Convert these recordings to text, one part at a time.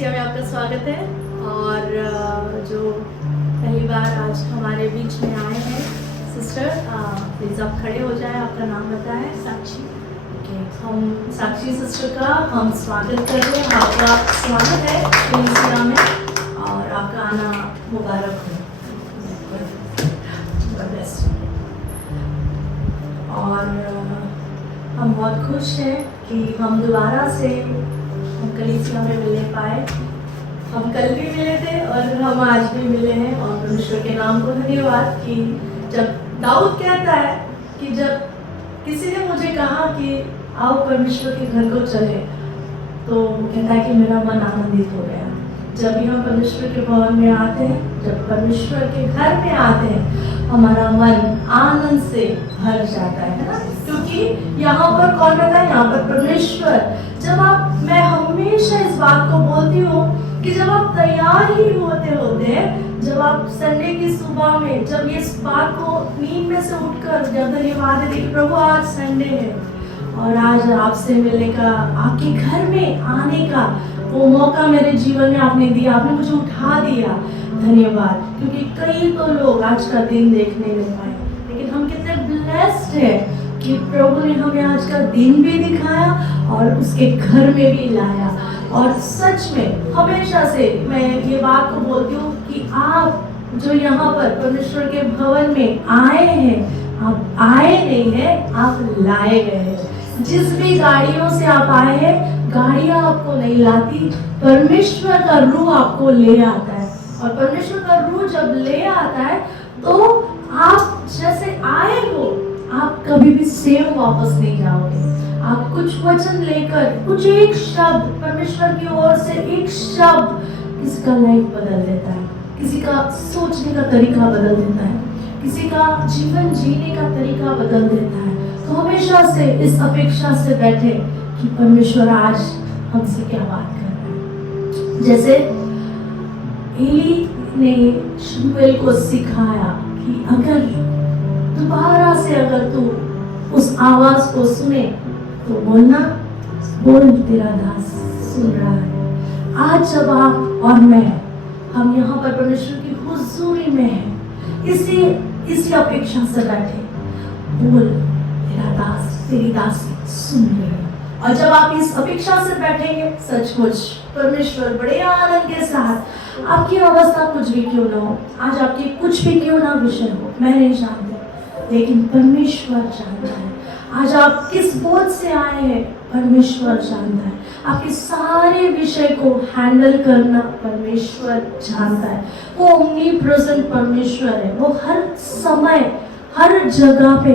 कलीसिया में आपका स्वागत है। और जो पहली बार आज हमारे बीच में आए हैं सिस्टर, प्लीज़ आप खड़े हो जाएं। आपका नाम बताएं। साक्षी। ओके, हम साक्षी सिस्टर का हम स्वागत करते हैं। आपका स्वागत है कलीसिया में और आपका आना मुबारक हो। और हम बहुत खुश हैं कि हम दोबारा से हम कलीसिया में मिलने पाए। हम कल भी मिले थे और हम आज भी मिले हैं और परमेश्वर के नाम को धन्यवाद कि जब दाऊद कहता है कि जब किसी ने मुझे कहा कि आओ परमेश्वर के घर को चले, तो वो कहता है कि मेरा मन आनंदित हो गया। जब भी हम परमेश्वर के भवन में आते हैं, जब परमेश्वर के घर में आते हैं, हमारा मन आनंद से भर जाता है ना, क्योंकि यहाँ पर कौन रहता है? यहाँ पर परमेश्वर। जब आप, मैं हमेशा इस बात को बोलती हूँ कि जब आप तैयार ही होते जब आप संडे की सुबह में जब ये इस बात को नींद में से उठकर जब धन्यवाद है कि प्रभु आज संडे है और आज आपसे मिलने का, आपके घर में आने का वो मौका मेरे जीवन में आपने दिया, आपने मुझे उठा दिया, धन्यवाद। क्योंकि कई तो लोग आज का दिन देखने नहीं पाए, लेकिन हम कितने ब्लेस्ड हैं कि प्रभु ने हमें आज का दिन भी दिखाया और उसके घर में भी लाया। और सच में हमेशा से मैं ये बात को बोलती हूँ कि आप जो यहाँ पर परमेश्वर के भवन में आए हैं, आप आए नहीं हैं, आप लाए गए हैं। जिस भी गाड़ियों से आप आए हैं, गाड़ियाँ आपको नहीं लाती, परमेश्वर का रूह आपको ले आता है। और परमेश्वर का रूह जब ले आता है तो आप जैसे आए हो, आप कभी भी सेम वापस नहीं जाओगे। आप कुछ वचन लेकर, कुछ एक शब्द परमेश्वर की ओर से, एक शब्द किसी का लाइफ बदल देता है, किसी का सोचने का तरीका बदल देता है, किसी का जीवन जीने का तरीका बदल देता है। तो हमेशा से इस अपेक्षा से बैठे कि परमेश्वर आज हमसे क्या बात कर रहा है। जैसे एली ने शमूएल को सिखाया कि अगर दोबारा से अगर तू उस आवाज को सुने तो बोलना, बोल तेरा दास सुन रहा है। आज जब आप और मैं, हम यहाँ पर परमेश्वर की हुजूरी में हैं, इसी अपेक्षा से बैठे, बोल तेरा दास, तेरी दासी सुन रही है। और जब आप इस अपेक्षा से बैठेंगे, सचमुच परमेश्वर बड़े आनंद के साथ, आपकी अवस्था कुछ भी क्यों ना हो, आज आपकी कुछ भी क्यों ना विषय हो, मैं नहीं जानती, लेकिन परमेश्वर जानता है। आज आप किस बोझ से आए हैं, परमेश्वर जानता है। आपके सारे विषय को हैंडल करना परमेश्वर जानता है। वो ओमनीप्रेजेंट परमेश्वर है। वो हर समय, हर जगह पे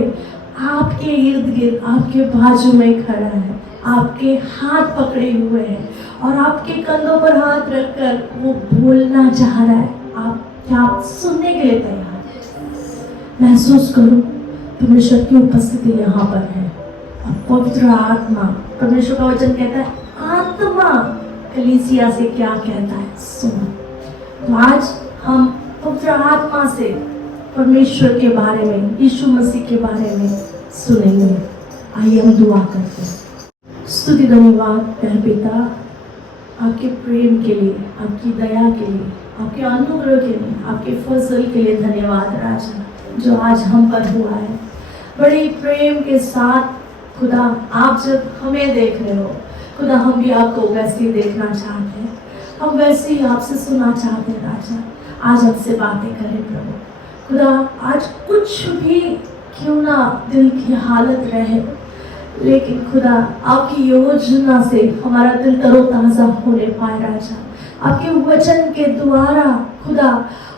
आपके इर्द गिर्द, आपके बाजू में खड़ा है, आपके हाथ पकड़े हुए हैं और आपके कंधों पर हाथ रखकर वो बोलना चाह रहा है। क्या आप सुनने के लिए तैयार हैं? महसूस करो परमेश्वर की उपस्थिति यहाँ पर है। और पवित्र आत्मा, परमेश्वर का वचन कहता है, आत्मा कलीसिया से क्या कहता है सुनो। तो आज हम पवित्र आत्मा से परमेश्वर के बारे में, यीशु मसीह के बारे में सुनेंगे। आइए हम दुआ करते हैं। स्तुति धन्यवाद प्यारे पिता, आपके प्रेम के लिए, आपकी दया के लिए, आपके अनुग्रह के लिए, आपके फजल के लिए धन्यवाद राजा, जो आज हम पर हुआ है। बड़ी प्रेम के साथ खुदा, आप जब हमें देख रहे हो खुदा, हम भी आपको वैसे ही देखना चाहते हैं, हम वैसे ही आपसे सुनना चाहते हैं राजा। आज हमसे बातें करें प्रभु खुदा। आज कुछ भी क्यों ना दिल की हालत रहे, लेकिन खुदा आपकी योजना से हमारा दिल तरोताज़ा होने पाए राजा। आपके वचन के द्वारा खुदा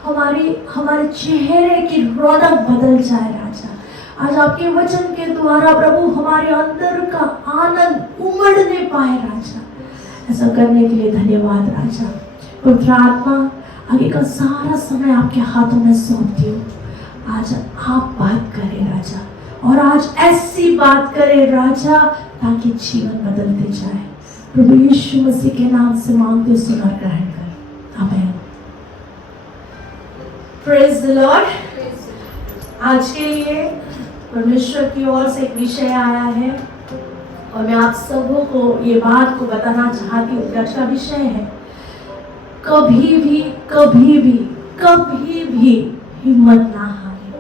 हमारे चेहरे की रौनक बदल जाए राजा। आज आपके वचन के द्वारा प्रभु हमारे अंदर का आनंद उमड़ने पाए राजा। ऐसा करने के लिए धन्यवाद राजा। पवित्र आत्मा, आगे का सारा समय आपके हाथों में सौंपती हूँ। आज आप बात करें राजा, और आज ऐसी बात करें राजा ताकि जीवन बदलते जाए। प्रभु यीशु मसीह के नाम से मांगते सुना ग्रहण कर, आमीन। Praise the Lord. आज के लिए परमेश्वर की ओर से एक विषय आया है और मैं आप सबों को ये बात को बताना चाहती हूँ कि आज का विषय है कभी भी कभी भी कभी भी हिम्मत ना हारे।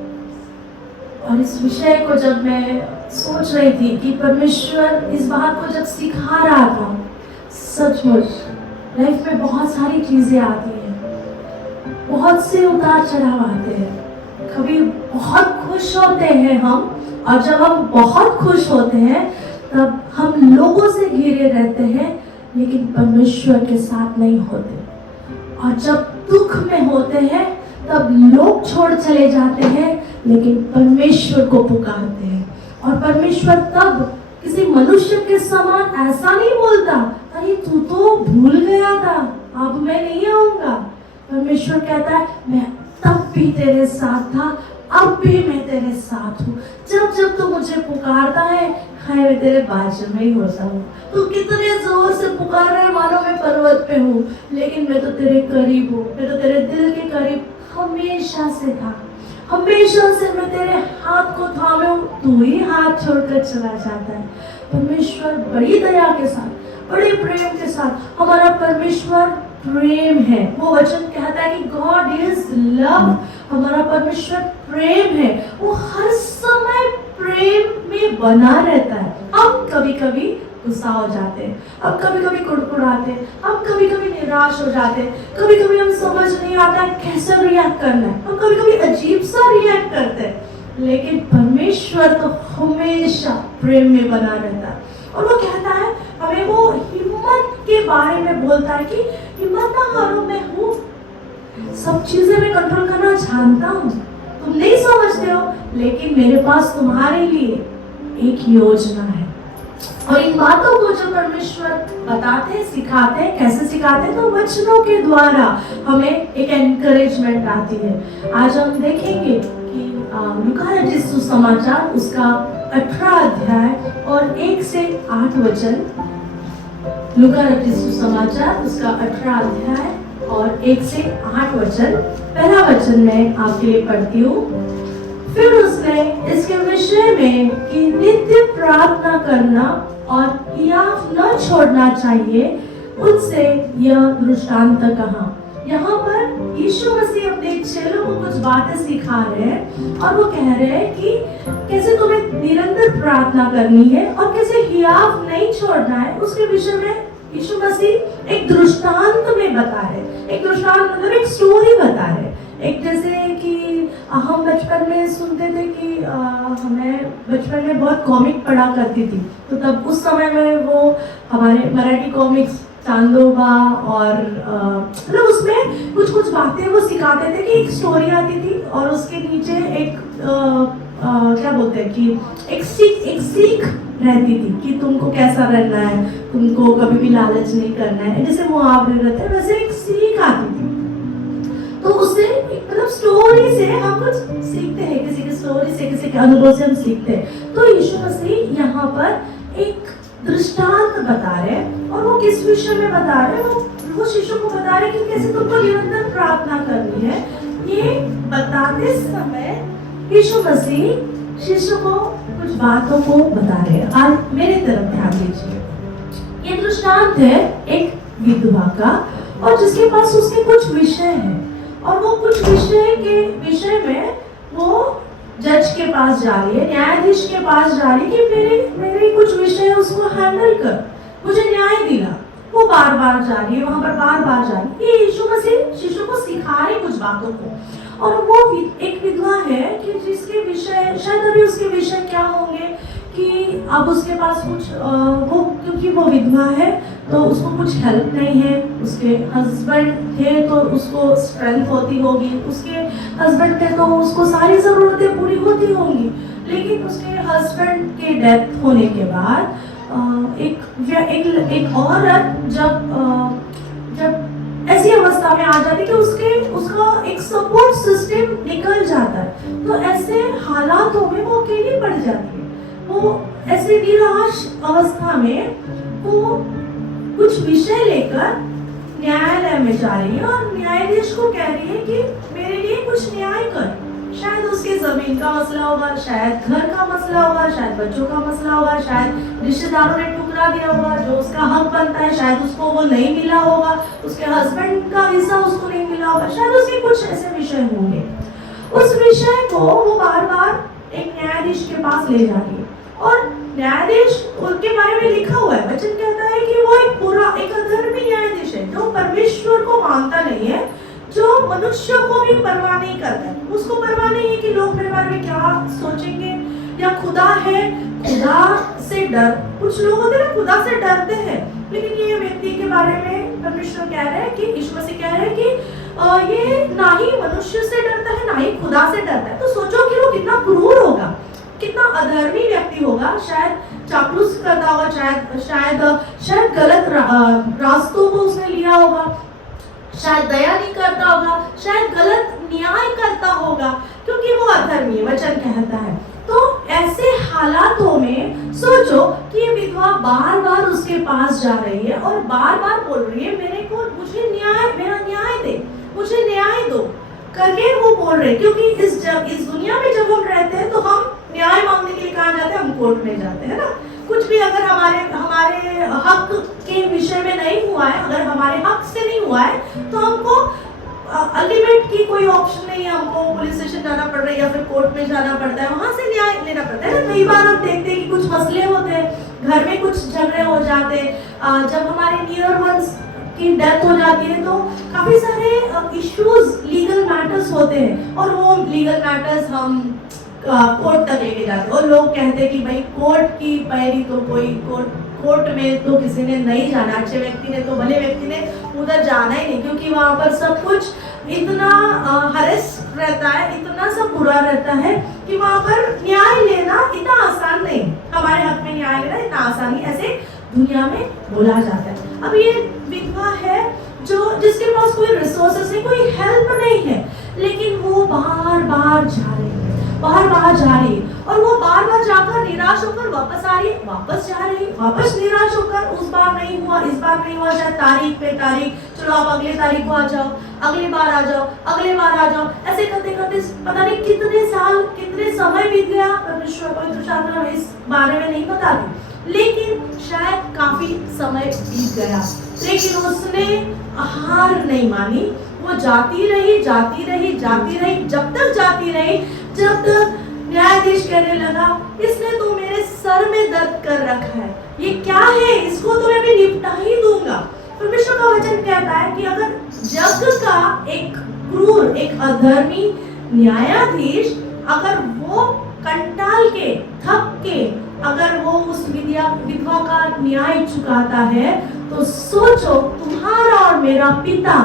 और इस विषय को जब मैं सोच रही थी कि परमेश्वर इस बात को जब सिखा रहा था, सचमुच लाइफ में बहुत सारी चीजें आती हैं, बहुत से उतार चढ़ाव आते हैं। कभी बहुत खुश होते हैं हम, और जब हम बहुत खुश होते हैं तब हम लोगों से घिरे रहते हैं, लेकिन परमेश्वर के साथ नहीं होते। और जब दुख में होते हैं तब लोग छोड़ चले जाते हैं, लेकिन परमेश्वर को पुकारते हैं। और परमेश्वर तब किसी मनुष्य के समान ऐसा नहीं बोलता, अरे तू तो भूल गया था, अब मैं नहीं आऊंगा। परमेश्वर कहता है, मैं तब भी तेरे साथ था, अब भी मैं तेरे साथ हूँ। जब जब तू मुझे पुकारता है, मैं तेरे बाजू में ही होता हूँ। तू कितने जोर से पुकार रहा है, मानो मैं पर्वत पे हूँ, लेकिन मैं तो तेरे करीब हूँ। मैं तो तेरे दिल के करीब हमेशा से था, हमेशा से मैं तेरे हाथ को थामे हूँ, तू ही हाथ छोड़कर चला जाता है। परमेश्वर बड़ी दया के साथ, बड़े प्रेम के साथ, हमारा परमेश्वर प्रेम है। वो वचन कहता है कि गॉड इज लव। हमारा परमेश्वर प्रेम है, वो हर समय प्रेम में बना रहता है। हम कभी कभी गुस्सा हो जाते हैं, हम कभी कभी कुड़कुड़ाते हैं, हम कभी कभी निराश हो जाते हैं, कभी कभी हम समझ नहीं आता है कैसे रिएक्ट करना है, हम कभी कभी अजीब सा रिएक्ट करते हैं, लेकिन परमेश्वर तो हमेशा प्रेम में बना रहता है। और वो कहता है, हमें वो हिम्मत के बारे में बोलता है कि हिम्मत ना हारो, मैं हूँ, सब चीजें मैं कंट्रोल करना जानता हूँ, तुम नहीं समझते हो, लेकिन मेरे पास तुम्हारे लिए एक योजना है। और इन बातों को जो परमेश्वर बताते हैं, सिखाते हैं, कैसे सिखाते हैं, तो वचनों के द्वारा हमें एक एनकरेजमेंट आती है। आज हम देखेंगे कि लूका रचित सुसमाचार उसका 18 अध्याय और 1 से 8 वचन। लूका रचित सुसमाचार उसका 18 अध्याय और 1 से 8 वचन। पहला वचन मैं आपके लिए पढ़ती हूँ। फिर उसने इसके विषय में कि नित्य प्रार्थना करना और हियाव न छोड़ना चाहिए, उनसे यह दृष्टांत कहा। यहाँ पर यीशु मसीह अपने चेलों को कुछ बातें सिखा रहे हैं, और वो कह रहे हैं कि कैसे तुम्हें निरंतर प्रार्थना करनी है और कैसे हियाव नहीं छोड़ना है। उसके विषय में यीशु मसीह एक दृष्टांत में बता रहे। एक दृष्टांत मतलब एक स्टोरी बता रहे। एक जैसे कि हम बचपन में सुनते थे कि मैं बचपन में बहुत कॉमिक पढ़ा करती थी, तो तब उस समय में वो हमारे मराठी कॉमिक्स चांदोबा और मतलब उसमें कुछ कुछ बातें वो सिखाते थे कि एक स्टोरी आती थी और उसके नीचे एक क्या बोलते हैं कि एक सीख रहती थी कि तुमको कैसा रहना है, तुमको कभी भी लालच नहीं करना है, जैसे मुहावरे रहते हैं वैसे एक सीख आती थी। तो उससे मतलब स्टोरी से हम कुछ सीखते हैं, किसी की स्टोरी से, किसी के अनुभव से हम सीखते हैं। तो यीशु मसीह यहाँ पर एक दृष्टांत बता रहे हैं, और वो किस विषय में बता रहे हैं, वो शिष्यों को बता रहे हैं कि कैसे तुमको निरंतर प्रार्थना करनी है। ये बताते समय यीशु मसीह शिष्यों को कुछ बातों को बता रहे हैं। आज मेरी तरफ ध्यान दीजिए। ये दृष्टांत है एक विधवा का, और जिसके पास उसके कुछ विषय हैं, और वो कुछ विषय में वो जज के पास जा रही है, न्यायाधीश के पास जा रही है कि मेरे कुछ विषय है, उसको हैंडल कर, मुझे न्याय दिला। वो बार बार जा रही है, वहां पर बार बार जा रही है। ये यीशु मसीह शिष्यों को सिखा रहे कुछ बातों को। और वो एक विधवा है कि जिसके विषय शायद अभी उसके विषय क्या होंगे कि अब उसके पास कुछ वो क्योंकि वो विधवा है तो उसको कुछ हेल्प नहीं है। उसके हस्बैंड थे तो उसको स्ट्रेंथ होती होगी, उसके हस्बैंड थे तो उसको सारी ज़रूरतें पूरी होती होंगी, लेकिन उसके हस्बैंड के डेथ होने के बाद एक औरत जब ऐसी अवस्था में आ जाती है कि उसका एक सपोर्ट सिस्टम निकल जाता है, तो ऐसे हालातों में वो अकेली पड़ जाती है। वो ऐसे निराश अवस्था में वो कुछ विषय लेकर न्यायालय में जा रही है और न्यायाधीश को कह रही है कि मेरे लिए कुछ न्याय कर। शायद उसके जमीन का मसला होगा, शायद घर का मसला होगा, शायद बच्चों का मसला होगा, शायद रिश्तेदारों ने ठुकरा दिया होगा, जो उसका हक बनता है शायद उसको वो नहीं मिला होगा, उसके हस्बैंड का हिस्सा उसको नहीं मिला होगा, शायद उसके कुछ ऐसे विषय होंगे। उस विषय को वो बार बार एक न्यायाधीश के पास ले जाएगी और न्यायाधीश उनके बारे में लिखा हुआ है, वचन कहता है कि वो एक पूरा एक अधर्मी न्यायाधीश है जो परमेश्वर को मानता नहीं है, जो मनुष्य को भी परवाह नहीं करता है। उसको परवाह नहीं है कि लोग मेरे बारे में क्या सोचेंगे, या खुदा है, खुदा से डर, कुछ लोग होते हैं ना खुदा से डरते हैं, लेकिन ये व्यक्ति के बारे में परमेश्वर कह रहे हैं कि यीशु मसीह कह रहे हैं कि ये ना ही मनुष्य से डरता है ना ही खुदा से डरता है। तो सोचो कि वो कितना क्रूर होगा, कितना अधर्मी व्यक्ति होगा, शायद चापलूस करता होगा, शायद गलत रास्तों को उसने लिया होगा, शायद दया नहीं करता होगा, शायद गलत न्याय करता होगा, क्योंकि वो अधर्मी वचन कहता है। तो ऐसे हालातों में सोचो कि ये विधवा बार बार उसके पास जा रही है और बार बार बोल रही है मुझे मेरा न्याय दे, मुझे न्याय दो करके वो बोल रहे, क्योंकि इस दुनिया में जब हम रहते हैं तो हम न्याय मांगने के लिए कहाँ जाते हैं, हम कोर्ट में जाते हैं ना। कुछ भी अगर हमारे हक के विषय में नहीं हुआ है, अगर हमारे हक से नहीं हुआ है, तो हमको अल्टीमेट की कोई ऑप्शन नहीं है, हमको पुलिस स्टेशन जाना पड़ रहा है या फिर कोर्ट में जाना पड़ता है, वहां से न्याय लेना पड़ता है ना। कई बार हम देखते हैं कि कुछ मसले होते हैं, घर में कुछ झगड़े हो जाते हैं, जब हमारे नियर वंस की डेथ हो जाती है तो काफी सारे इश्यूज, लीगल मैटर्स होते हैं और वो लीगल मैटर्स हम कोर्ट तक लेके जाते हैं और लोग कहते हैं कि भाई कोर्ट की पैरी तो कोई कोर्ट में तो किसी ने नहीं जाना, अच्छे व्यक्ति ने तो भले व्यक्ति ने उधर जाना ही नहीं, क्योंकि वहां पर सब कुछ इतना हरेस रहता है, इतना सब बुरा रहता है कि वहां पर न्याय लेना इतना आसान नहीं, हमारे हक में न्याय लेना इतना आसान नहीं, ऐसे दुनिया में बोला जाता है। अब ये विधवा है जिसके पास कोई रिसोर्सेस नहीं, कोई हेल्प नहीं है, लेकिन वो बार बार जा रही है और वो बार बार जाकर निराश होकर वापस आ रही है, वापस जा रही है, वापस निराश होकर उस बार नहीं हुआ, इस बार नहीं हुआ, शायद तारीख पे तारीख, चलो आप अगले तारीख को आ जाओ, अगली बार आ जाओ, अगले बार आ जाओ, ऐसे करते करते पता नहीं कितने साल कितने समय बीत गया। परमेश्वर पवित्र शास्त्र में इस बारे में नहीं बताती, लेकिन शायद काफी समय बीत गया, लेकिन उसने हार नहीं मानी, वो जाती रही, जब तक जाती रही जब तक न्यायाधीश कहने लगा इसने तो मेरे सर में दर्द कर रखा है, ये क्या है, इसको तो मैं भी निपटा ही दूंगा। परमेश्वर का वचन कहता है कि अगर जग का एक क्रूर, एक अधर्मी न्यायाधीश अगर वो कंटाल के, थक के अगर वो उस विधवा का न्याय चुकाता है, तो सोचो तुम्हारा और मेरा पिता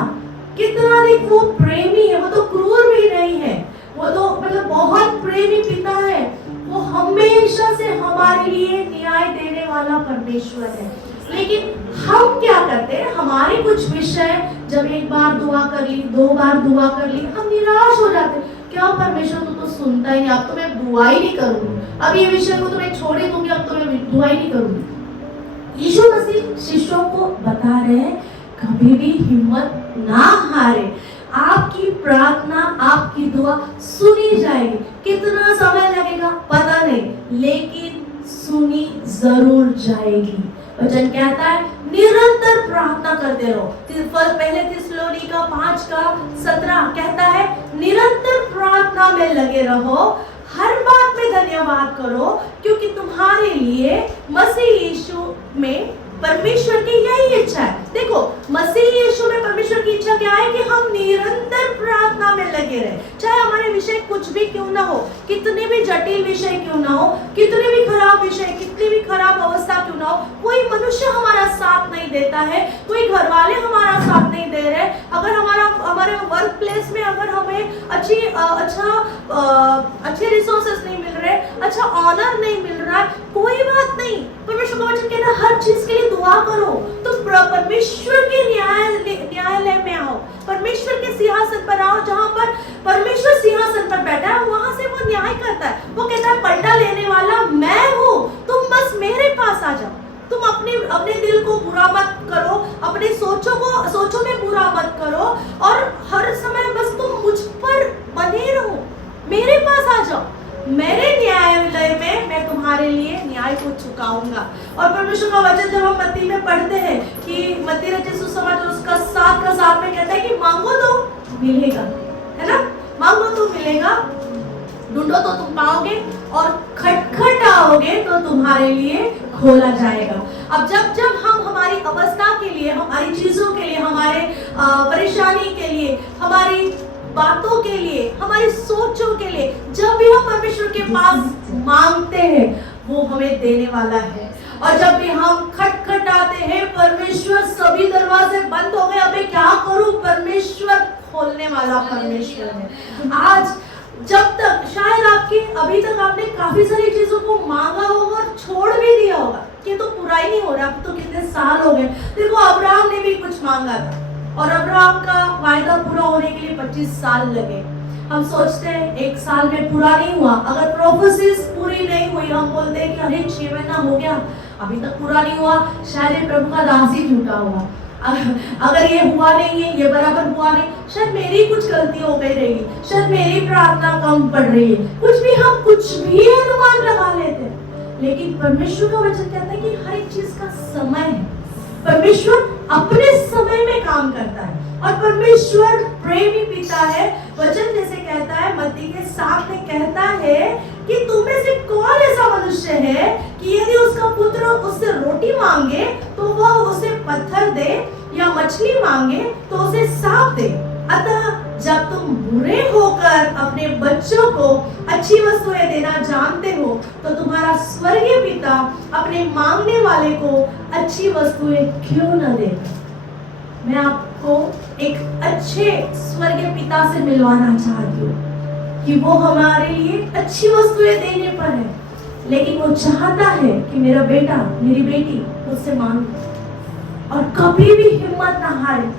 कितना अधिक वो प्रेमी है, वो तो क्रूर भी नहीं है, वो तो मतलब बहुत प्रेमी पिता है, वो हमेशा से हमारे लिए न्याय देने वाला परमेश्वर है। लेकिन हम क्या करते हैं, हमारे कुछ विषय जब एक बार दुआ कर ली, 2 बार दुआ कर ली, हम निराश हो जाते हैं, क्या परमेश्वर तो सुनता ही नहीं, अब तो मैं दुआ ही नहीं करूंगी, अब ये विषय को तो मैं छोड़ ही दूंगी, अब तो मैं दुआ ही नहीं करूंगी। यीशु मसीह शिष्यों को बता रहे हैं कभी भी हिम्मत ना हारे, आपकी प्रार्थना, आपकी दुआ सुनी जाएगी, कितना समय लगेगा पता नहीं, लेकिन सुनी जरूर जाएगी। वचन कहता है निरंतर प्रार्थना करते रहो। पहले थिस्सलुनीका 5:17 कहता है निरंतर प्रार्थना में लगे रहो, हर बात में धन्यवाद करो, क्योंकि तुम्हारे लिए मसीह यीशु में परमेश्वर की यही इच्छा है। देखो मसीह यीशु में परमेश्वर की इच्छा क्या है कि हम निरंतर प्रार्थना में लगे रहे, चाहे हमारे विषय कुछ भी क्यों ना हो, कितने भी जटिल विषय क्यों ना हो, कितने भी खराब विषय, कितनी भी खराब अवस्था क्यों ना हो, कोई मनुष्य हमारा साथ नहीं देता है, कोई घर वाले हमारा साथ नहीं दे रहे, अगर हमारे वर्क प्लेस में अगर हमें अच्छे रिसोर्सेस नहीं मिल रहे, अच्छा ऑनर नहीं मिल रहा है, कोई बात नहीं, परमेश्वर का वचन कहता है हर चीज के लिए दुआ करो, तो परमेश्वर के न्यायालय में आओ, परमेश्वर के सिंहासन पर आओ, जहां पर परमेश्वर सिंहासन पर बैठा है, वहां से वो न्याय करता है। वो कहता है पलटा लेने वाला मैं हूँ, तुम बस मेरे पास आ जाओ, तुम अपने दिल को बुरा मत करो, अपने सोचों में बुरा मत करो, और हर समय बस तुम मुझ पर बने रहो, मेरे तुम्हारे लिए न्याय को चुकाऊंगा। और परमेश्वर का वचन जब हम मत्ती में पढ़ते हैं कि मत्ती रचित सुसमाचार उसका 7 में कहता है कि मांगो तो मिलेगा, है ना, मांगो तो मिलेगा, ढूंढो तो तुम पाओगे, और खटखटाओगे तो तुम्हारे लिए खोला जाएगा। अब जब हम हमारी अवस्था के लिए, हमारी चीजों के लिए, हमारे परेशानी के लिए, हमारी बातों के लिए, हमारी सोचों के लिए जब भी हम परमेश्वर के पास मांगते हैं, वो हमें देने वाला है। और जब भी हम खटखटाते हैं, परमेश्वर सभी दरवाजे बंद हो गए, अबे क्या करूं, परमेश्वर खोलने वाला परमेश्वर है। आज जब तक शायद अभी तक आपने काफी सारी चीजों को मांगा होगा और छोड़ भी दिया होगा कि तो पूरा ही नहीं हो रहा, अब तो कितने साल हो गए। देखो अब्राहम ने भी कुछ मांगा था और अब्राहम का वायदा पूरा होने के लिए 25 साल लगे। हम सोचते हैं 1 साल में पूरा नहीं हुआ, अगर प्रोफेसीज पूरी नहीं हुई, हम बोलते हैं कि अरे 6 महीना हो गया अभी तक पूरा नहीं हुआ, शायद ये प्रभु का दास ही झूठा हुआ, अगर ये हुआ नहीं है, ये बराबर हुआ नहीं, शायद मेरी कुछ गलती हो गई रहेगी, शायद मेरी प्रार्थना कम पड़ रही है, हम कुछ भी अनुमान लगा लेते हैं। लेकिन परमेश्वर का वचन कहता है कि हर एक चीज का समय है, परमेश्वर अपने समय में काम करता है और परमेश्वर प्रेमी पिता है। वचन जैसे कहता है, मत्ती के 7 में कहता है कि तुम में से कौन ऐसा मनुष्य है कि यदि उसका पुत्र उससे रोटी मांगे तो वह उसे पत्थर दे, या मछली मांगे तो उसे सांप दे। अतः जब तुम बुरे होकर अपने बच्चों को अच्छी वस्तुएं देना जानते हो, तो तुम्हारा स्वर्गीय पिता अपने मांगने वाले को अच्छी वस्तुएं क्यों न देगा। मैं आपको एक अच्छे स्वर्गीय पिता से मिलवाना चाहती हूँ कि वो हमारे लिए अच्छी वस्तुएं देने पर है, लेकिन वो चाहता है कि मेरा बेटा, मेरी बेटी उससे मांगे और कभी भी हिम्मत ना हारे।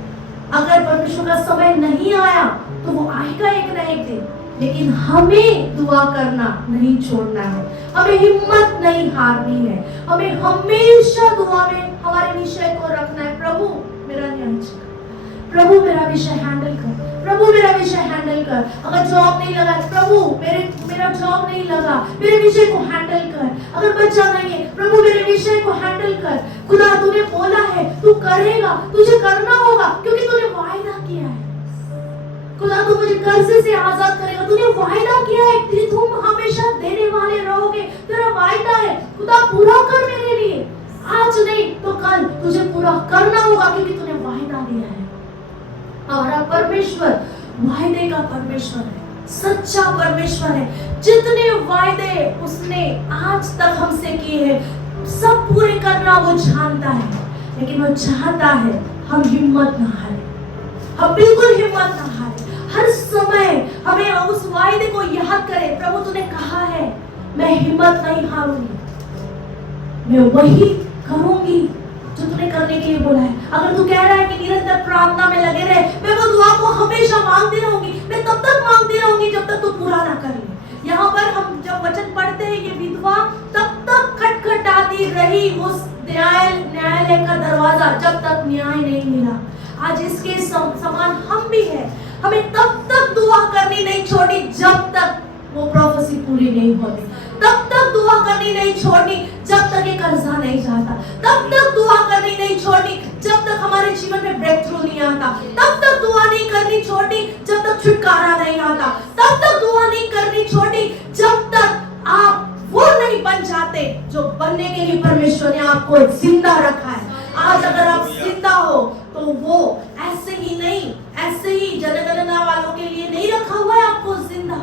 अगर परमेश्वर का समय नहीं आया तो वो आएगा एक न एक दिन, लेकिन हमें दुआ करना नहीं छोड़ना है, हमें हिम्मत नहीं हारनी है, हमें हमेशा दुआ में हमारे विषय को रखना है। प्रभु मेरा न्याय कर, प्रभु मेरा विषय हैंडल कर, प्रभु मेरा विषय हैंडल कर। अगर जॉब नहीं लगा, प्रभु मेरा जॉब नहीं लगा, मेरे विषय को हैंडल कर। अगर बच्चा नहीं है, प्रभु मेरे विषय को हैंडल कर। खुदा तूने बोला है, तू करेगा, तुझे करना होगा, क्योंकि तूने वायदा किया है। खुदा तू मुझे कर्ज से आजाद करेगा, तूने वायदा किया है कि तुम हमेशा देने वाले रहोगे, तेरा वायदा है। खुदा पूरा कर मेरे लिए, आज नहीं तो कल तुझे पूरा करना होगा, क्योंकि तूने वायदा दिया है। हमारा परमेश्वर वायदे का परमेश्वर है, सच्चा परमेश्वर है। जितने वायदे उसने आज तक हमसे किए हैं सब पूरे करना वो जानता है, लेकिन वो चाहता है हम हिम्मत ना हारे, हम बिल्कुल हिम्मत ना हारे। हर समय हमें उस वायदे को याद करें, प्रभु तूने कहा है मैं हिम्मत नहीं हारूंगी, मैं वही करूंगी जो तूने करने के लिए बोला है। अगर तू कह रहा है कि निरंतर प्रार्थना में लगे रहे, मैं वो दुआ को हमेशा मांगती रहूंगी, मैं तब तक मांगती रहूंगी जब तक तू पूरा ना कर ले। यहाँ पर हम जब वचन पढ़ते हैं, ये विधवा तब तक खटखटाती रही उस न्यायालय का दरवाजा जब तक न्याय नहीं मिला। आज इसके समान हम भी है, हमें तब तक दुआ करनी नहीं छोड़ी जब तक वो प्रोफेसी पूरी नहीं होती, तब तक दुआ करनी नहीं छोड़नी जब तक ये कर्जा नहीं जाता, तब तक दुआ करनी नहीं छोड़नी जब तक हमारे जीवन में ब्रेक थ्रू नहीं आता, तब तक दुआ नहीं करनी छोड़नी जब तक छुटकारा नहीं आता, तब तक दुआ नहीं करनी छोड़नी जब तक आप वो नहीं बन जाते जो बनने के लिए परमेश्वर ने आपको जिंदा रखा है। आज अगर आप जिंदा हो तो वो ऐसे ही नहीं, ऐसे ही जनगणना वालों के लिए नहीं रखा हुआ है आपको जिंदा,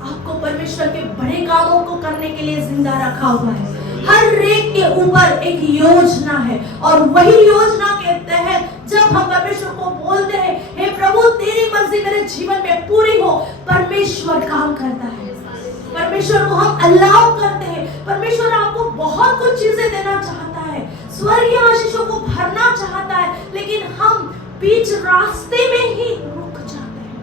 आपको परमेश्वर के बड़े कामों को करने के लिए जिंदा रखा हुआ है। हर एक के ऊपर एक योजना है, और वही योजना के तहत जब हम परमेश्वर को बोलते हैं, हे प्रभु तेरी मर्जी मेरे जीवन में पूरी हो, परमेश्वर काम करता है। परमेश्वर को हम अलाउ करते हैं, परमेश्वर आपको बहुत कुछ चीजें देना चाहता है, स्वर्गीय आशीषों को भरना चाहता है, लेकिन हम बीच रास्ते में ही रुक जाते हैं।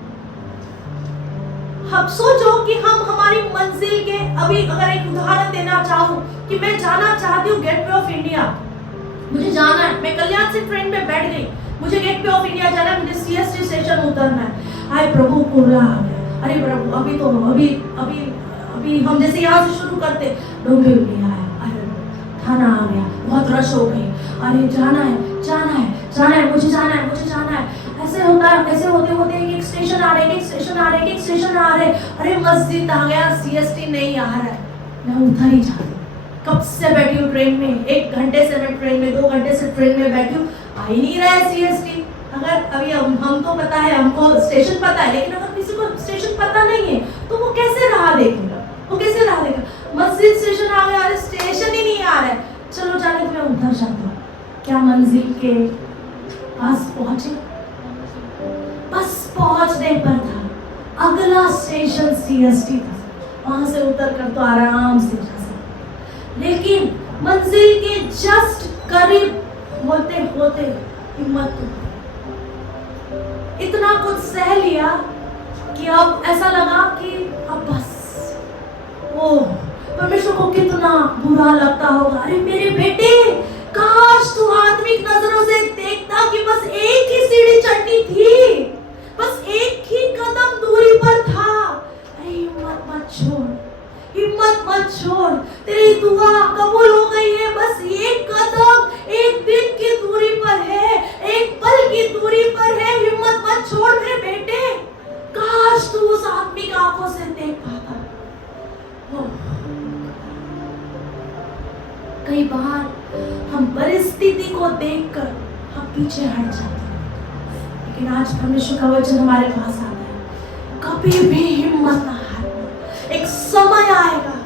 हम सोचो कि हम हमारी मंजिल के, अभी अगर एक उदाहरण देना चाहूँ कि मैं जाना चाहती हूँ गेटवे ऑफ इंडिया, मुझे जाना है, मैं कल्याण से ट्रेन में बैठ गई, मुझे गेटवे ऑफ इंडिया जाना है, मुझे सीएसटी स्टेशन उतरना है। हाय प्रभु पूरा आ गया, अरे प्रभु अभी अभी हम जैसे यहाँ से शुरू करते, डोंबिवली आया, अरे खाना आ गया, बहुत रश हो गई, अरे जाना है जाना है जाना है, मुझे जाना है मुझे जाना है, ऐसे होता है। ऐसे होते होते एक स्टेशन आ रहे, एक स्टेशन आ रहे, एक स्टेशन आ रहे, अरे मस्जिद आ गया, CST नहीं आ रहा है, मैं उधर ही जाती। कब से बैठी हूँ ट्रेन में, 1 घंटे से मैं ट्रेन में, 2 घंटे से ट्रेन में बैठी हूँ, आ ही नहीं रहा है CST। अगर अभी हम तो पता है, हमको स्टेशन पता है, लेकिन अगर किसी को स्टेशन पता नहीं है तो वो कैसे राह देखेगा, वो कैसे राह देगा। मस्जिद स्टेशन आ गया, अरे स्टेशन ही नहीं आ रहा है, चलो जाने तो मैं उधर जाता हूँ। क्या मंजिल के पास पहुंचे, बस पहुंचने पर था अगला स्टेशन CST था, वहां से उतर कर तो आराम से जा सकते, लेकिन मंजिल के जस्ट करीब होते होते हिम्मत टूट, इतना कुछ सह लिया कि अब ऐसा लगा कि अब बस। ओह, परमेश्वर को कितना बुरा लगता होगा। अरे मेरे बेटे, काश तू आत्मिक नजरों से देखता कि बस एक ही सीढ़ी चढ़नी थी, बस एक ही कदम दूरी पर था। अरे हिम्मत मत छोड़, हिम्मत मत छोड़, तेरी दुआ कबूल हो गई है, बस एक कदम, एक दिन की दूरी पर है, एक पल की दूरी पर है, हिम्मत मत छोड़ मेरे बेटे। काश तू उस आत्मिक आंखों से देख पाता। कई बार हम परिस्थिति को देखकर हम पीछे हट जाते हैं, लेकिन आज परमेश्वर का वचन हमारे पास आता है, कभी भी हिम्मत ना हारना। एक समय आएगा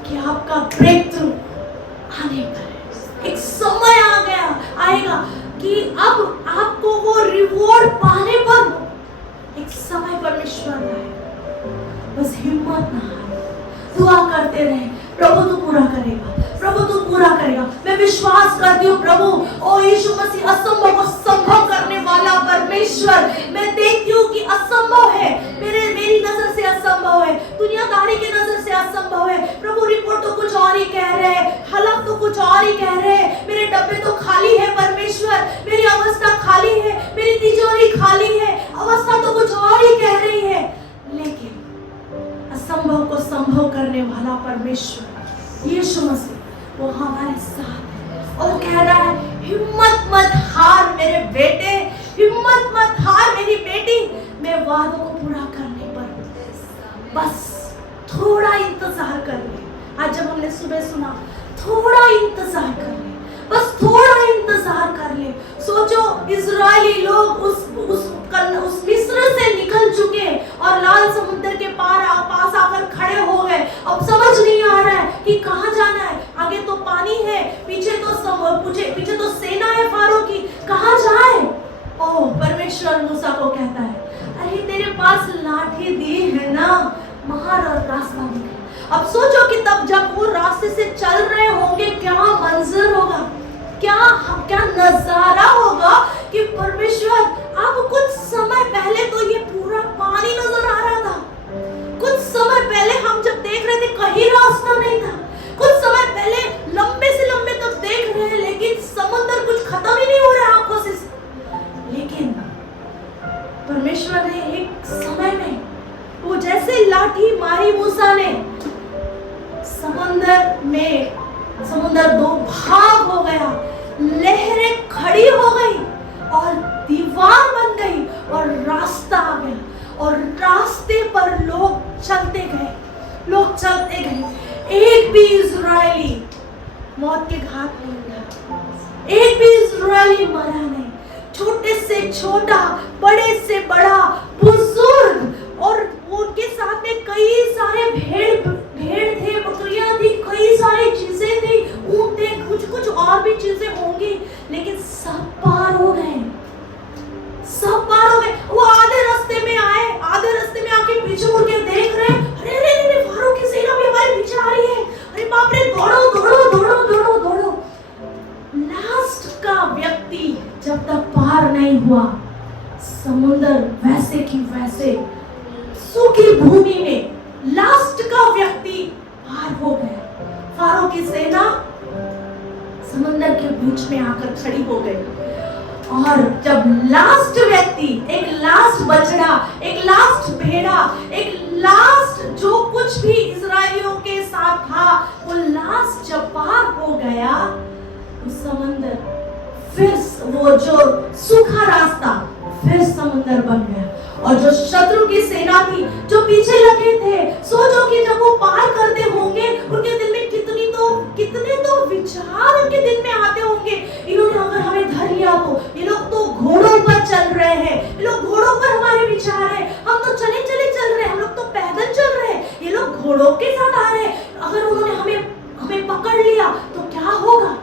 कि आपका ब्रेक थ्रू आने पर है, एक समय आ गया आएगा कि अब आपको वो रिवॉर्ड पाने पर एक समय परमेश्वर आएगा। बस हिम्मत ना हारे, दुआ करते रहे, प्रभु तू पूरा करेगा, प्रभु तू पूरा करेगा। मैं विश्वास करती हूँ प्रभु, ओ यीशु मसीह, असंभव को संभव करने वाला परमेश्वर। मैं देखती हूँ कि असंभव है, मेरी नजर से असंभव है, दुनियादारी की नजर से असंभव है। प्रभु रिपोर्ट तो कुछ और ही कह रहे हैं, हालात तो कुछ और ही कह रहे हैं, मेरे डब्बे तो खाली है परमेश्वर, मेरी अवस्था खाली है, मेरी तिजोरी खाली है, अवस्था तो कुछ और ही कह रही है, लेकिन असंभव को संभव करने वाला परमेश्वर यीशु मसीह वो हमारे साथ है। और कह रहा है, हिम्मत मत हार मेरे बेटे, हिम्मत मत हार मेरी बेटी, मैं वादों को पूरा करने पर बस थोड़ा इंतजार कर ले। आज जब हमने सुबह सुना, थोड़ा इंतजार कर ले, बस थोड़ा इंतजार कर ले। सोचो, इजरायली लोग उस मिस्र से निकल चुके और लाल समुद्र के पास आकर खड़े हो गए। अब समझ नहीं आ रहा है कि कहाँ जाना है, आगे तो पानी है, पीछे तो सेना है फारो की, कहाँ जाए। ओह, परमेश्वर मूसा को कहता है, अरे तेरे पास लाठी दी है ना, मार और रास्ता निकल। अब सोचो कि तब जब वो रास्ते से चल रहे होंगे, क्या मंजर होगा, क्या नजारा होगा कि परमेश्वर, अब कुछ समय पहले तो ये पूरा पानी नजर आ रहा था, कुछ समय पहले हम जब देख रहे थे कहीं रास्ता नहीं था, कुछ समय पहले लंबे से लंबे तक देख रहे हैं, लेकिन समुद्र कुछ खत्म ही नहीं हो रहा आंखों से। लेकिन परमेश्वर ने एक समय में वो जैसे लाठी मारी मूसा ने, समुद्र 2 भाग हो गया, लहरें खड़ी हो गई और दीवार बन गई और रास्ता आ गया और रास्ते पर लोग चलते गए। एक भी इजरायली मौत के घाट नहीं उतरा, एक भी इजरायली मरा नहीं। छोटे से छोटा, बड़े से बड़ा, बुजुर्ग, और उनके साथ में कई सारे भेड़ थे, बकरियां थी, कई सारी चीजें थी, ऊंट थे, कुछ और भी चीजें होंगी, लेकिन सब पार हो गए। वो आधे रास्ते में आके पीछे मुड़ के देख रहे हैं, अरे फारो की सेना भी हमारे पीछे आ रही है, अरे बाप रे, दौड़ो। लास्ट का व्यक्ति जब तक पार नहीं हुआ, समुद्र वैसे की वैसे सूखी भूमि में लास्ट का व्यक्ति पार हो गया। फारो की सेना समुद्र के बीच में आकर खड़ी हो गई, और जब लास्ट व्यक्ति, एक लास्ट बछड़ा, एक लास्ट भेड़ा, एक लास्ट जो कुछ भी इजरायलियों के साथ था, वो लास्ट जब पार हो गया, उस समंदर फिर वो जो सूखा रास्ता फिर समंदर बन गया। और जो शत्रु की सेना थी, जो पीछे लगे थे, सोचो कि जब वो पार करते होंगे, उनके दिल में कितने तो विचार उनके दिल में आते होंगे, इन्होंने अगर हमें धर लिया तो, ये लोग तो घोड़ों पर चल रहे हैं, ये लोग घोड़ों पर हमारे विचार है, हम तो चले चल रहे हैं, हम लोग तो पैदल चल रहे हैं, ये लोग घोड़ों के साथ आ रहे हैं, अगर उन्होंने हमें पकड़ लिया तो क्या होगा।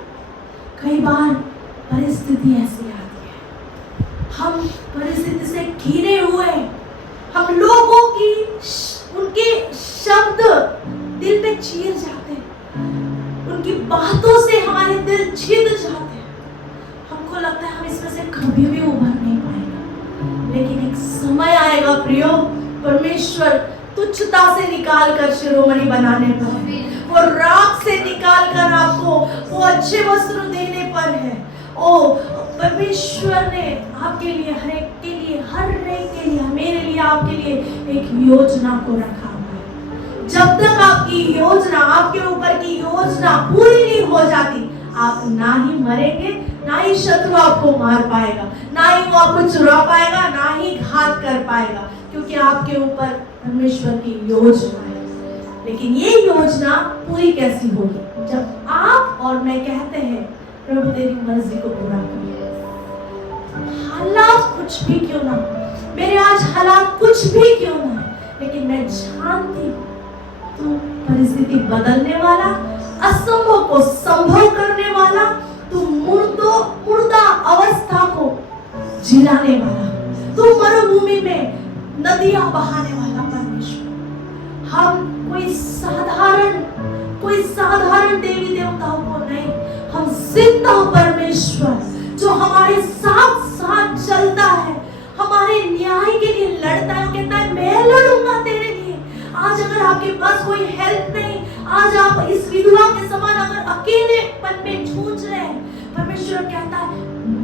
कई बार परिस्थिति ऐसी आती है, हम परिस्थिति से घिरे हुए, हम लोगों की उनके शब्द दिल पे चीर जाते हैं, उनकी बातों से हमारे दिल छिद जाते हैं, हमको लगता है हम इसमें से कभी भी उभर नहीं पाएंगे। लेकिन एक समय आएगा प्रियो, परमेश्वर तुच्छता से निकाल कर शिरोमणि बनाने पर है, वो राख से निकाल कर आपको वो अच्छे वस्त्र देने पर है। ओ परमेश्वर ने आपके लिए, हर एक के लिए, मेरे लिए, आपके लिए एक योजना को रखा हुआ है। जब तक आपकी योजना, आपके ऊपर की योजना पूरी नहीं हो जाती, आप ना ही मरेंगे, ना ही शत्रु आपको मार पाएगा, ना ही वो आपको चुरा पाएगा, ना ही घात कर पाएगा, क्योंकि आपके ऊपर परमेश्वर की योजना है। लेकिन ये योजना पूरी कैसी होगी? जब आप और मैं कहते हैं प्रभु तेरी मर्जी को पूरा कर। हालात कुछ भी क्यों ना, मेरे आज हालात कुछ भी क्यों ना, लेकिन मैं जानती हूँ तू परिस्थिति बदलने वाला, असंभव को संभव करने वाला, तू मुर्दा अवस्था को जिलाने वाला, तू मरुभूमि में नदियां बहाने वाला परमेश्वर। हम कोई साधारण देवी देवताओं को नहीं, हम जिंदा परमेश्वर जो हमारे साथ साथ चलता है, हमारे न्याय के लिए लड़ता है, कहता है मैं लड़ूंगा तेरे लिए। आज अगर आपके पास कोई हेल्प नहीं, आज आप इस विधवा के समान अगर अकेलेपन में जूझ रहे हैं, परमेश्वर कहता है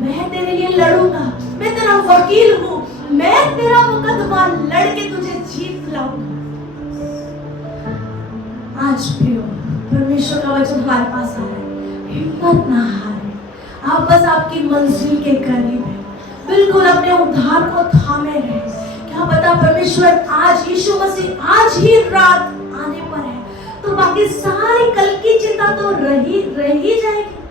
मैं तेरे लिए लड़ूंगा, मैं तेरा वकील हूँ, मैं तेरा मुकदमा लड़के तुझे जीत लाऊंगा। आज प्रियो परमेश्वर का वचन हमारे पास आ रहा है, हिम्मत ना हारे, आप बस आपकी मंजिल के करीब है, बिल्कुल अपने उद्धार को थामे रहे। क्या पता परमेश्वर आज, यीशु मसीह आज ही रात आने पर है, तो बाकी सारी कल की चिंता तो रह ही जाएगी।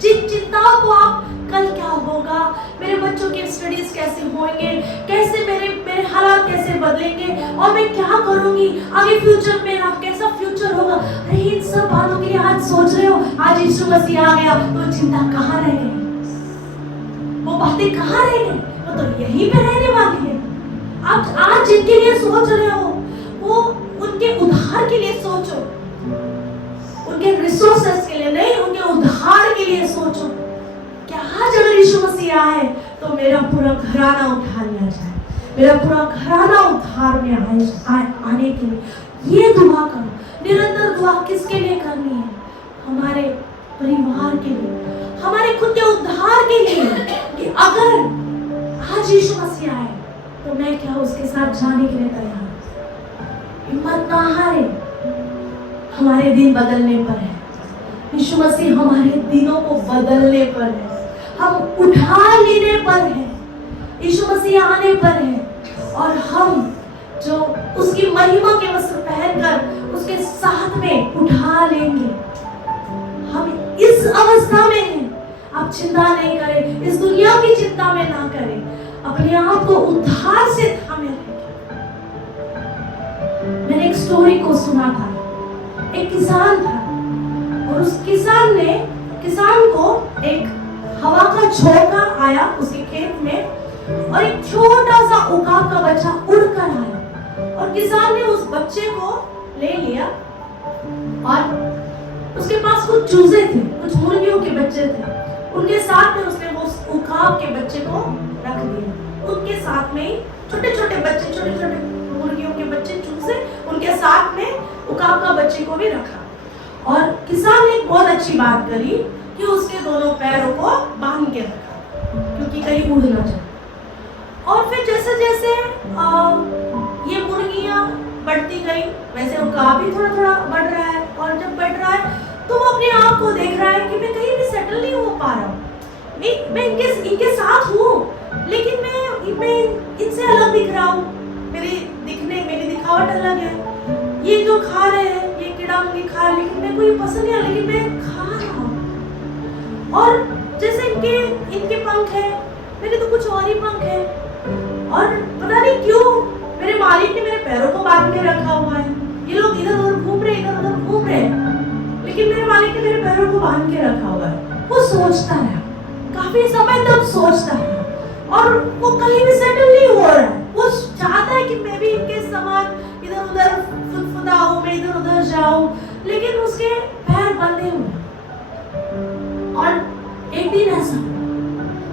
जिन चिंताओं को आप कल क्या होगा, मेरे बच्चों के स्टडीज कैसे होंगे, कैसे मेरे हालात कैसे बदलेंगे, और मैं क्या करूंगी आगे, फ्यूचर मेरा कैसा फ्यूचर होगा, अरे इन सब बातों के लिए आज सोच रहे हो, आज यीशु मसीह आ गया तो चिंता कहाँ रह गई, वो बातें कहाँ रह गई, वो तो यहीं पे रहने वाली है। आप आज जिनके लिए सोच रहे हो, वो उनके उद्धार के लिए सोचो, उनके रिसोर्सेस के लिए नहीं, उनके उद्धार के लिए सोचो। क्या आज अगर यीशु मसीह आए तो मेरा पूरा घराना उठा लिया जाए, मेरा पूरा घराना उद्धार में आने के लिए ये दुआ करो। निरंतर दुआ किसके लिए करनी है? हमारे परिवार के लिए, हमारे खुद के उद्धार के लिए, कि अगर आज यीशु मसीह आए तो मैं क्या उसके साथ जाने के लिए तैयार हूं। हिम्मत ना हारे, हमारे दिन बदलने पर है, यीशु मसीह हमारे दिनों को बदलने पर है, हम उठा लेने पर है, यीशु मसीह आने पर है, और हम जो उसकी महिमा के वस्त्र पहनकर उसके साथ में उठा लेंगे। हम इस अवस्था में हैं, आप चिंता नहीं करें, इस दुनिया की चिंता में ना करें, अपने आप को उद्धार से थामे रखें। मैंने एक स्टोरी को सुना था, एक किसान था, और उस किसान को एक हवा का झोंका आया उसके खेत में, और एक छोटा सा उकाब का बच्चा उड़कर आया, और किसान ने उस बच्चे को ले लिया, और उसके पास कुछ चूजे थे, कुछ मुर्गियों के बच्चे थे, उनके साथ में उसने वो उकाब के बच्चे को रख दिया, उनके साथ में छोटे छोटे बच्चे, छोटे छोटे मुर्गियों के बच्चे, चूजे, उनके साथ में उकाब का बच्चे को भी रखा। और किसान ने एक बहुत अच्छी बात करी कि उसके दोनों पैरों को बांध के रखा, क्योंकि कहीं उड़ ना जाए। और फिर जैसे जैसे ये मुर्गियां बढ़ती गई, वैसे उकाब भी थोड़ा थोड़ा बढ़ रहा है। और जब बढ़ रहा है तो वो अपने आप को देख रहा है कि मैं कहीं भी सेटल नहीं हो पा रहा हूँ। मैं इनके साथ हूँ, लेकिन मैं इनसे अलग दिख रहा हूँ। मेरी दिखावट अलग है। ये जो खा रहे हैं, ये कीड़ा मुर्गी खा रहे, लेकिन मेरे को ये पसंद नहीं है, लेकिन मैं खा रहा हूँ। और जैसे इनके पंख है, मेरे तो कुछ और ही पंख है। और पता नहीं क्यों मेरे मालिक ने मेरे पैरों को बांध के रखा हुआ है। ये लोग इधर उधर घूम रहे, लेकिन मेरे मालिक ने मेरे पैरों को बांध के रखा हुआ है। वो सोचता है, काफी समय तक सोचता है, और वो कहीं भी सेटल नहीं हो रहा है। वो चाहता है कि मैं भी इनके समान इधर उधर फुदफुदाऊं, मैं इधर उधर जाऊं, लेकिन उसके पैर बंधे हुए। और एक दिन ऐसा,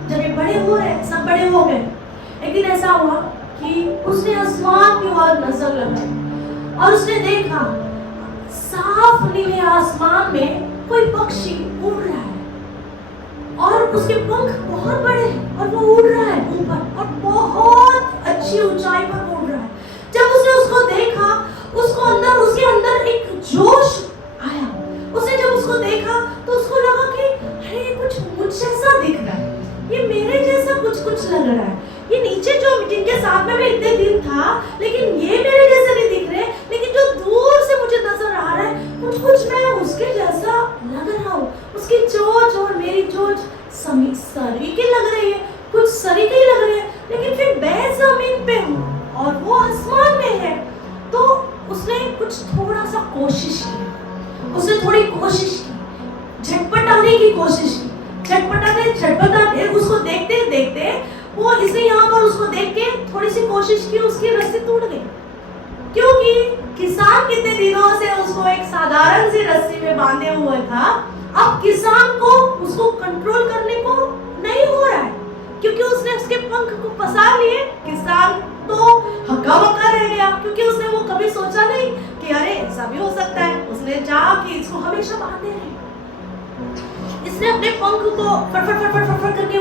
जब ये बड़े हो रहे, सब बड़े हो गए, एक दिन ऐसा हुआ कि उसने आसमान की ओर नजर लगाई और उसने देखा साफ नीले आसमान में कोई पक्षी उड़ रहा है, और उसके पंख बहुत बड़े हैं और वो उड़ रहा है ऊपर, और बहुत अच्छी ऊंचाई पर उड़ रहा है। जब उसने उसको देखा, उसके अंदर एक जोश आया। उसने जब उसको देखा तो उसको लगा कि अरे कुछ मुझ जैसा दिख रहा है, ये मेरे जैसा कुछ लग रहा है। ये नीचे जो जिनके साथ में मैं इतने दिन था, लेकिन ये मेरे जैसे नहीं दिख रहे, लेकिन जो दूर से मुझे नजर आ रहा है, कुछ मैं उसके जैसा लग रहा हूँ। उसकी चोंच और मेरी चोंच सरीकी लग रही है, कुछ सरीके ही लग रहे हैं, लेकिन फिर मैं जमीन पे हूँ और वो आसमान में है। तो उसने कुछ थोड़ा सा कोशिश की, उसने थोड़ी कोशिश की, झटपटाने की कोशिश की, झटपटाने उसको देखते देखते वो इसने यहाँ पर उसको देख के थोड़ी सी कोशिश की, उसकी रस्सी टूट गई। क्योंकि किसान कितने दिनों से उसको एक साधारण सी रस्सी में बांधे हुए था, अब किसान को उसको कंट्रोल करने को नहीं हो रहा है, क्योंकि उसने उसके पंख को फंसा लिए। किसान तो हक्का बक्का रह गया, क्योंकि उसने वो कभी सोचा नहीं कि अरे ऐसा भी हो सकता है। उसने चाहा कि इसको हमेशा बांधे रहे। इसने अपने पंख को फट करके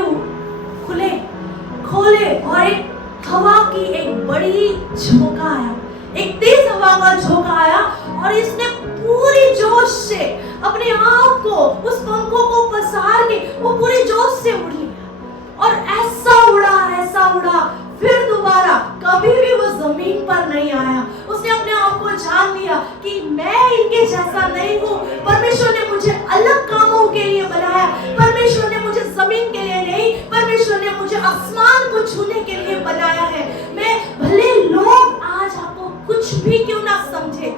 खोले और एक हवा की एक बड़ी झोंका आया, एक तेज हवा का झोंका आया, और इसने पूरी जोश से अपने आप को, उस पंखों को पसार के वो पूरी जोश से उड़ लिया। और ऐसा उड़ा, फिर दोबारा कभी भी वो जमीन पर नहीं आया। उसने अपने आप को जान लिया कि मैं इनके जैसा नहीं हूँ। परमेश्वर ने मुझे अलग कामों के लिए बनाया। परमेश्वर ने मुझे जमीन के लिए नहीं, परमेश्वर ने मुझे आसमान को छूने के लिए बनाया है। मैं भले लोग आज आपको कुछ भी क्यों ना समझे,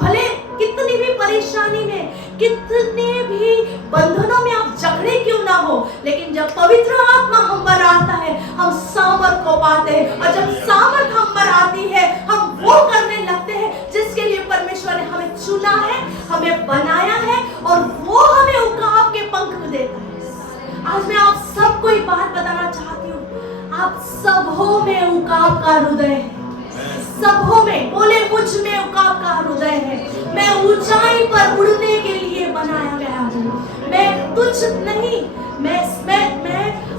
भले कितनी भी परेशानी में, कितने भी बंधनों में आप जकड़े क्यों ना हो, लेकिन जब पवित्र आत्मा हम पर आता है, हम सामर्थ को पाते हैं। और जब सामर्थ हम पर आती है, हम वो करने लगते हैं जिसके लिए परमेश्वर ने हमें चुना है, हमें बनाया है, और वो हमें उकाब के पंख देता है। आज मैं आप सबको एक बात बताना चाहती हूँ, आप सबों में उकाब का हृदय है। सबों में बोले, मुझ में उकाब का हृदय है। मैं ऊंचाई पर उड़ने के लिए बनाया गया हूँ। मैं तुच्छ नहीं, मैं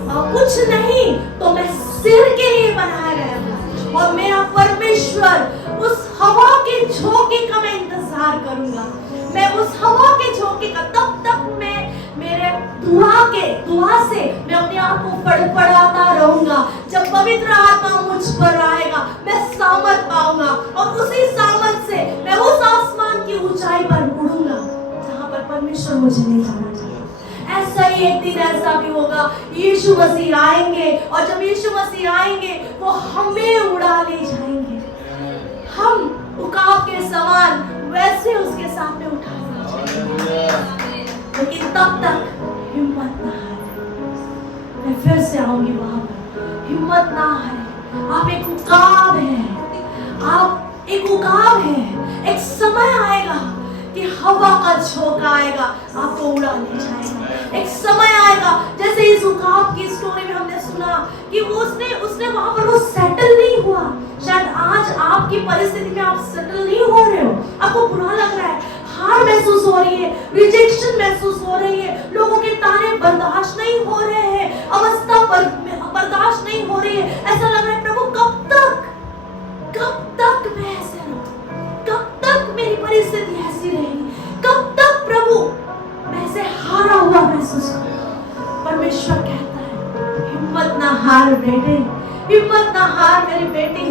कुछ नहीं, तो मैं सिर के लिए बनाया गया हूँ। और मेरा परमेश्वर उस हवा के झोंके का मैं इंतजार करूंगा। मैं उस हवा के झोंके का, तब तक मैं मेरे दुआ से मैं अपने आप को फड़फड़ाता रहूंगा। जब पवित्र आत्मा मुझ पर आएगा, मैं सामर्थ पाऊंगा, और उसी सामर्थ से मैं उस आसमान की ऊंचाई पर उड़ूंगा जहां पर परमेश्वर मुझे ले जाना चाहिए। ऐसा ही एक दिन ऐसा भी होगा, यीशु मसीह आएंगे, और जब यीशु मसीह आएंगे वो हमें उड़ा ले जाएंगे। हम उकाब के समान वैसे उसके सामने उठा ले जाएंगे। लेकिन तब तक हिम्मत ना हारे। मैं फिर से आऊंगी वहां पर, हिम्मत ना हारे। आप एक उकाब है, एक समय आएगा कि हवा का झोंका आएगा, आपको उड़ा ले जाएगा। एक समय आएगा, जैसे इस उकाब की स्टोरी में हमने सुना कि उसने वहां पर वो सेटल नहीं हुआ। शायद आज आपकी परिस्थिति में आप सेटल नहीं हो रहे हो, आपको बुरा लग रहा है, हार महसूस हो रही है, रिजेक्शन महसूस हो रही है, लोगों के ताने बर्दाश्त नहीं हो रहे हैं, अवस्था बर्दाश्त नहीं हो रही है। ऐसा लग रहा है, प्रभु कब तक मैं ऐसे रहूं? बेटे, हिम्मत ना हार मेरी बेटी,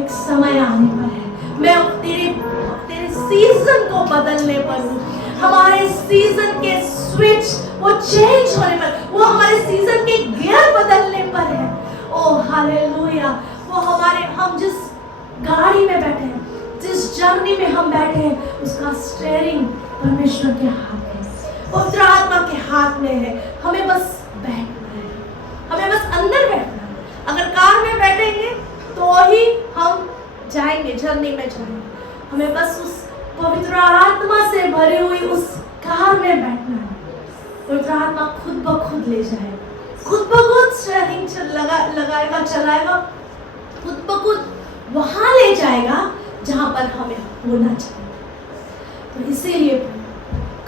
एक समय आने पर है, मैं तेरे सीजन को बदलने पर हूँ। हमारे सीजन के स्विच वो चेंज होने पर, वो हमारे सीजन के गियर बदलने पर है। ओ हालेलुया। वो हम जिस गाड़ी में बैठे हैं, जिस जर्नी में हम बैठे हैं, उसका स्टीयरिंग परमेश्वर के हाथ में, पवित्र आत्मा के हाथ में है। हमें बस बैठना है, हमें बस अंदर बैठना है। अगर कार में बैठेंगे तो ही हम जाएंगे, जर्नी में जाएंगे। हमें बस उस पवित्र आत्मा से भरी हुई उस कार में बैठना है। पवित्र आत्मा खुद ब खुद ले जाए, खुद ब खुद स्टीयरिंग लगाएगा, चलाएगा, खुद ब खुद वहां ले जाएगा जहां पर हमें होना चाहिए। तो इसीलिए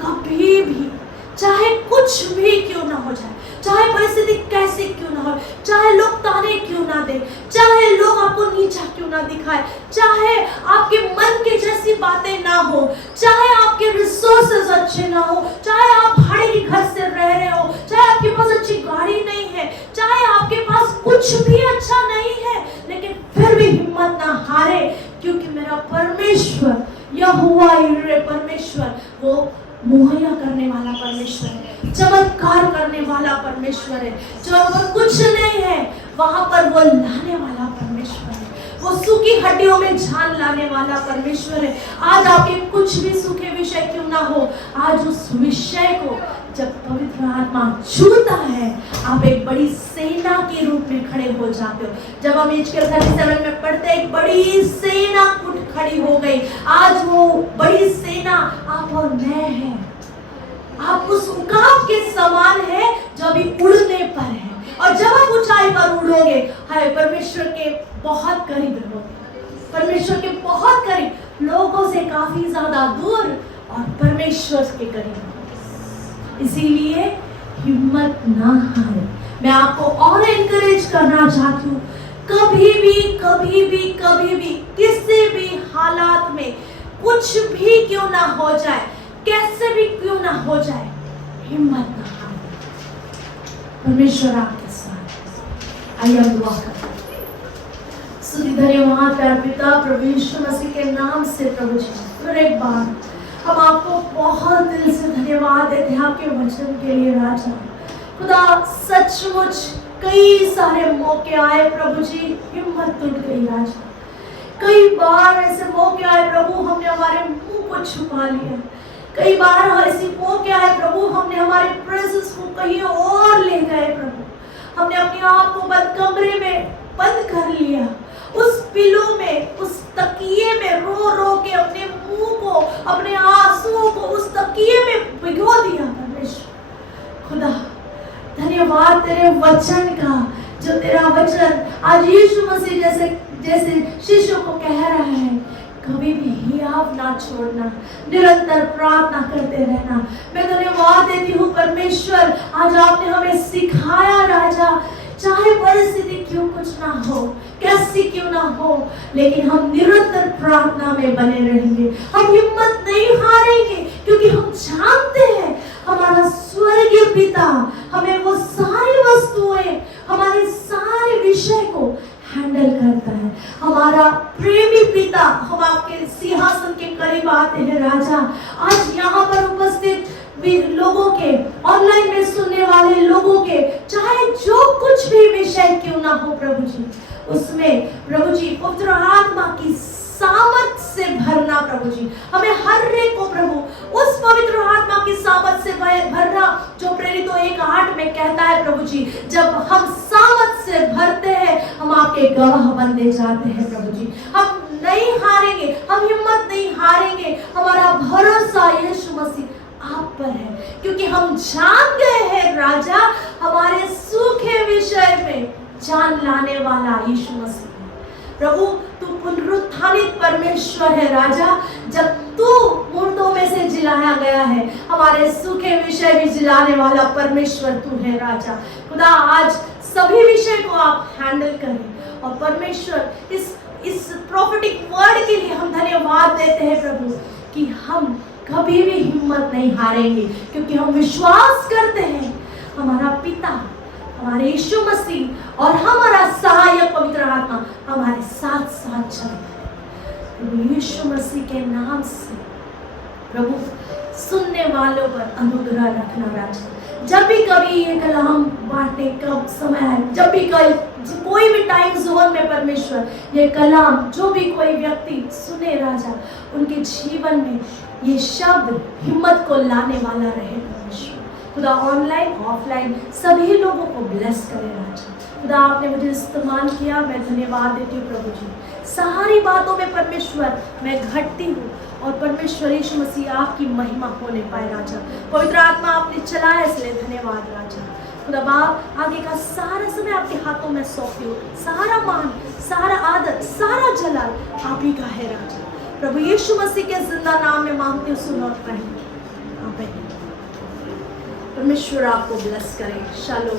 कभी भी, चाहे कुछ भी क्यों ना हो जाए, चाहे परिस्थिति कैसी क्यों ना हो, चाहे लोग ताने क्यों ना दे, चाहे लोग आपको नीचा क्यों ना दिखाए, चाहे आपके मन के जैसी बातें ना हो, चाहे आपके रिसोर्सेज अच्छे ना हो, चाहे आप भाड़े के घर से रह रहे हो, चाहे आपके पास अच्छी गाड़ी नहीं है, चाहे आपके पास कुछ भी अच्छा नहीं है, लेकिन फिर भी हिम्मत ना हारे, क्योंकि मेरा परमेश्वर, यहोवा यिरे परमेश्वर, वो मुहैया करने वाला परमेश्वर है, चमत्कार करने वाला परमेश्वर है। जहाँ पर कुछ नहीं है वहां पर वो लाने वाला परमेश्वर है, वो सूखी हड्डियों में जान लाने वाला परमेश्वर है। आज आपके कुछ भी सूखे विषय क्यों ना हो, आज उस विषय को जब पवित्र आत्मा छूता है, आप एक बड़ी सेना के रूप में खड़े हो जाते हो। जब हम Ezekiel 37 में पढ़ते, एक बड़ी सेना उठ खड़ी हो गई। आज वो बड़ी सेना आप और मैं है। आप उस उकाब के समान है जो अभी उड़ने पर है, और जब आप ऊंचाई पर उड़ोगे, हाय परमेश्वर के बहुत करीब रहोगे, परमेश्वर के बहुत करीब, लोगों से काफी ज्यादा दूर और परमेश्वर के करीब। इसीलिए हिम्मत ना हारे। मैं आपको और एनकरेज करना चाहती हूँ, कभी भी किसी भी हालात में कुछ भी क्यों ना हो जाए, कैसे भी क्यों ना हो जाए, हिम्मत ना हारे। परमेश्वर आपके साथ। आइए हम दुआ करते हैं। स्तुति धन्यवाद प्यारे पिता प्रभु यीशु मसीह के नाम से प्रभु जी, फिर एक बार हम आपको बहुत दिल से धन्यवाद देते हैं आपके वचन के लिए राजा। खुदा सचमुच कई सारे मौके आए प्रभु जी, हिम्मत टूट गई राजा। कई बार ऐसे मौके आए प्रभु, हमने हमारे मुंह को छुपा लिया। कई बार ऐसे मौके आए प्रभु, हमने हमारे प्रेजेंस को कहीं और ले गए प्रभु। हमने अपने आप को बंद कमरे में बंद कर लिया, उस पिलो में, उस तकिए में रो रो के अपने मुंह को, अपने आंसुओं को उस तकिए में भिगो दिया। परमेश्वर खुदा धन्यवाद तेरे वचन का, जो तेरा वचन आज यीशु मसीह जैसे शिष्यों को कह रहा है, कभी भी हियाव ना छोड़ना, निरंतर प्रार्थना करते रहना। मैं धन्यवाद देती हूँ परमेश्वर, आज आपने हमें सिखाया राजा, चाहे परिस्थिति क्यों कुछ ना हो, कैसी क्यों ना हो, लेकिन हम निरंतर प्रार्थना में बने रहेंगे। हम हिम्मत नहीं हारेंगे, क्योंकि हम जानते हैं हमारा स्वर्गीय पिता हमें वो सारी वस्तुएं, हमारे सारे विषय को हैंडल करता है। हमारा प्रेमी पिता हम आपके सिंहासन के करीब आते हैं राजा। आज यहाँ पर उपस्थित लोगों के, ऑनलाइन में सुनने वाले लोगों के, चाहे जो कुछ भी विषय क्यों ना हो प्रभु जी, उसमें प्रभु जी पवित्र आत्मा की सामर्थ से भरना प्रभु जी। हमें हर एक को प्रभु उस पवित्र आत्मा की सामर्थ से भरना, जो प्रेरितों 1:8 में कहता है प्रभु जी, जब हम सामर्थ से भरते हैं हम आपके गवाह बनते जाते हैं प्रभु जी। हम नहीं हारेंगे, हम हिम्मत नहीं हारेंगे। हमारा भरोसा यीशु मसीह आप पर है, क्योंकि हम जान गए हैं राजा, हमारे सूखे विषय में जान लाने वाला यीशु मसीह है। प्रभु तू पुनरुत्थानित परमेश्वर है राजा। जब तू मुर्दों में से जिलाया गया है, हमारे सूखे विषय भी जिलाने वाला परमेश्वर तू है राजा। खुदा आज सभी विषय को आप हैंडल करें, और परमेश्वर इस प्रोफेटिक वर्ड के लिए हम धन्यवाद देते हैं प्रभु, कि हम कभी भी हिम्मत नहीं हारेंगे, क्योंकि हम विश्वास करते हैं हमारा पिता हमारे यीशु मसीह और हमारा सहायक पवित्र आत्मा हमारे साथ साथ चलता है। यीशु मसीह के नाम से प्रभु सुनने वालों पर अनुग्रह रखना राजा। जब भी कभी ये कलाम बांटने का समय है, जब भी कोई भी टाइम जोन में परमेश्वर ये कलाम जो भी कोई व्यक्ति सुने राजा, उनके जीवन में ये शब्द हिम्मत को लाने वाला रहे परमेश्वर। खुदा ऑनलाइन ऑफलाइन सभी लोगों को ब्लेस करे राजा। खुदा आपने मुझे इस्तेमाल किया, मैं धन्यवाद देती हूँ प्रभु जी। सारी बातों में परमेश्वर मैं घटती हूँ और परमेश्वर यीशु मसीह आपकी महिमा होने पाए राजा। पवित्र आत्मा आपने चलाया इसलिए धन्यवाद राजा। खुदा बाप आगे का सारा समय आपके हाथों में सौंपती हूँ। सारा मान, सारा आदर, सारा जलाल आप ही का है राजा। प्रभु यीशु मसीह के जिंदा नाम में मांगती हूँ, सुनो और पढ़े। आमीन। परमेश्वर आपको ब्लेस करे। शालोम।